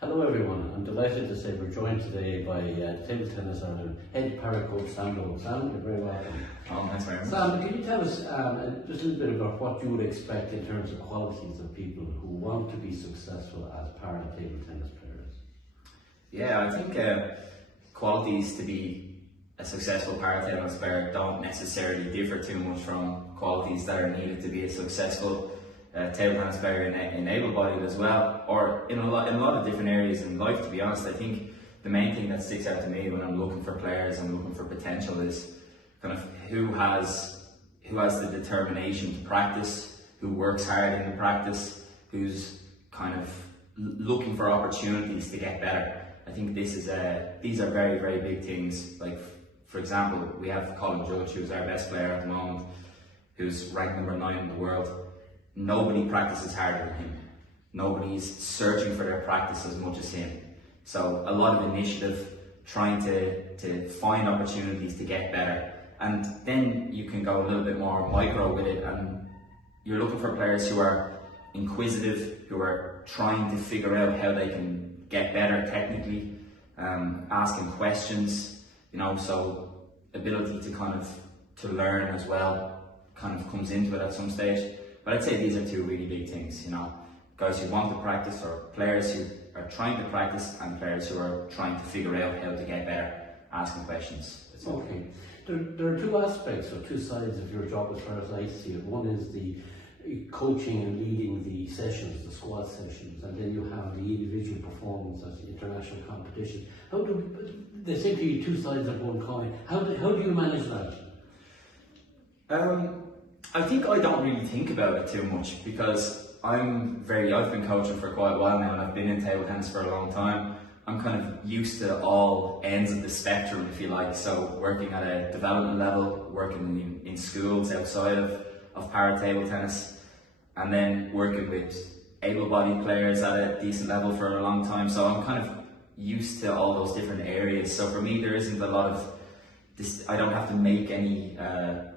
Hello everyone, I'm delighted to say we're joined today by table tennis Ireland head para coach Sam Logue. Sam, you're very welcome. Oh, thanks very much. Sam, can you tell us just a little bit about what you would expect in terms of qualities of people who want to be successful as para table tennis players? Yeah, I think qualities to be a successful para tennis player don't necessarily differ too much from qualities that are needed to be a successful table tennis player in able-bodied as well, or in a lot of different areas in life. To be honest, I think the main thing that sticks out to me when I'm looking for players and looking for potential is kind of who has the determination to practice, who works hard in the practice, who's kind of looking for opportunities to get better. I think these are very, very big things. Like, for example, we have Colin Judge, who's our best player at the moment, who's ranked number 9 in the world. Nobody practices harder than him. Nobody's searching for their practice as much as him. So a lot of initiative, trying to find opportunities to get better. And then you can go a little bit more micro with it, and you're looking for players who are inquisitive, who are trying to figure out how they can get better technically, asking questions, so ability to learn as well kind of comes into it at some stage. But I'd say these are two really big things, guys who want to practice, or players who are trying to practice, and players who are trying to figure out how to get better, asking questions. Okay. There are two aspects or two sides of your job as far as I see it. One is the coaching and leading the sessions, the squad sessions, and then you have the individual performance at international competition. They seem to be two sides of one coin. How do you manage that? I think I don't really think about it too much, because I've been coaching for quite a while now, and I've been in table tennis for a long time. I'm kind of used to all ends of the spectrum, if you like. So working at a development level, working in schools outside of para table tennis, and then working with able-bodied players at a decent level for a long time. So I'm kind of used to all those different areas. So for me, there isn't a lot of I don't have to make any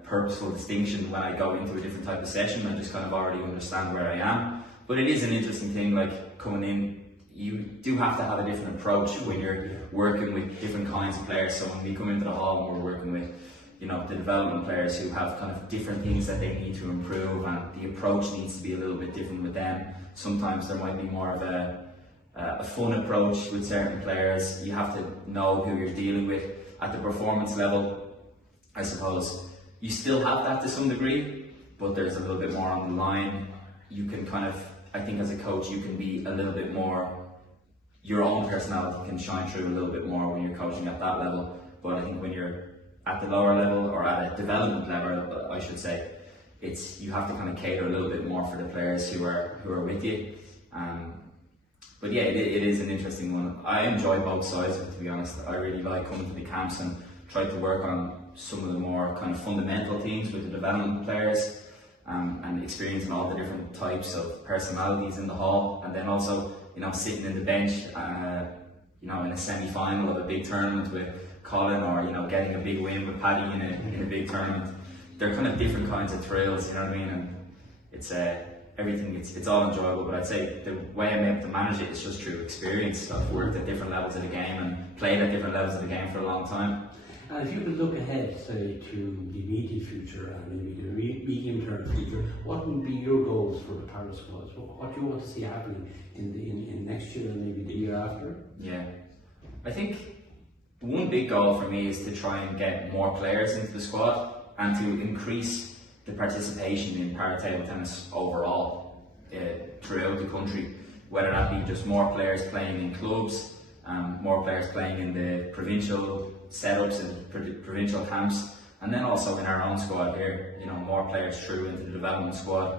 purposeful distinction when I go into a different type of session. I just kind of already understand where I am. But it is an interesting thing, like coming in, you do have to have a different approach when you're working with different kinds of players. So when we come into the hall and we're working with the development players who have kind of different things that they need to improve, and the approach needs to be a little bit different with them. Sometimes there might be more of a fun approach with certain players. You have to know who you're dealing with. At the performance level, I suppose you still have that to some degree, but there's a little bit more on the line. You can I think as a coach, you can be a little bit more, your own personality can shine through a little bit more when you're coaching at that level. But I think when you're at the lower level, or at a development level, I should say, you have to kind of cater a little bit more for the players who are with you. But yeah, it is an interesting one. I enjoy both sides of it, to be honest. I really like coming to the camps and try to work on some of the more kind of fundamental things with the development players, and experiencing all the different types of personalities in the hall. And then also, sitting in the bench, in a semi-final of a big tournament with Colin, or getting a big win with Paddy in a big tournament. They're kind of different kinds of thrills, you know what I mean? And it's everything. It's all enjoyable. But I'd say the way I'm able to manage it is just through experience. I've worked at different levels of the game and played at different levels of the game for a long time. And if you could look ahead, say, to the immediate future and maybe the medium-term future, what would be your goals for the para squads? What do you want to see happening in next year and maybe the year after? Yeah, I think one big goal for me is to try and get more players into the squad, and to increase the participation in para table tennis overall throughout the country, whether that be just more players playing in clubs, more players playing in the provincial setups and provincial camps, and then also in our own squad here, more players through into the development squad.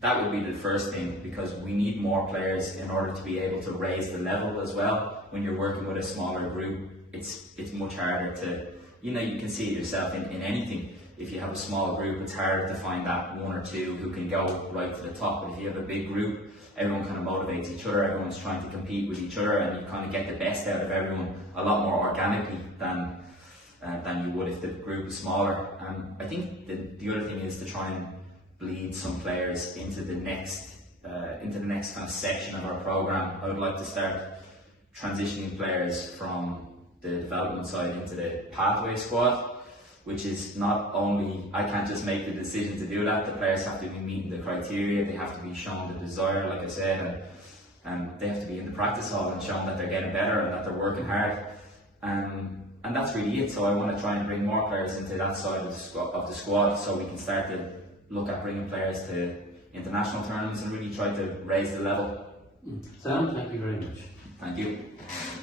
That would be the first thing, because we need more players in order to be able to raise the level as well. When you're working with a smaller group, it's much harder to, you can see it yourself in anything. If you have a small group, it's harder to find that one or two who can go right to the top. But if you have a big group, everyone kind of motivates each other, everyone's trying to compete with each other, and you kind of get the best out of everyone a lot more organically than you would if the group is smaller. I think the other thing is to try and bleed some players into the next into the next kind of section of our program, I would like to start transitioning players from the development side into the pathway squad, which is not only, I can't just make the decision to do that, the players have to be meeting the criteria, they have to be shown the desire, like I said, and they have to be in the practice hall and shown that they're getting better and that they're working hard. And that's really it. So I want to try and bring more players into that side of the squad, so we can start to look at bringing players to international tournaments and really try to raise the level. Sam, thank you very much. Thank you.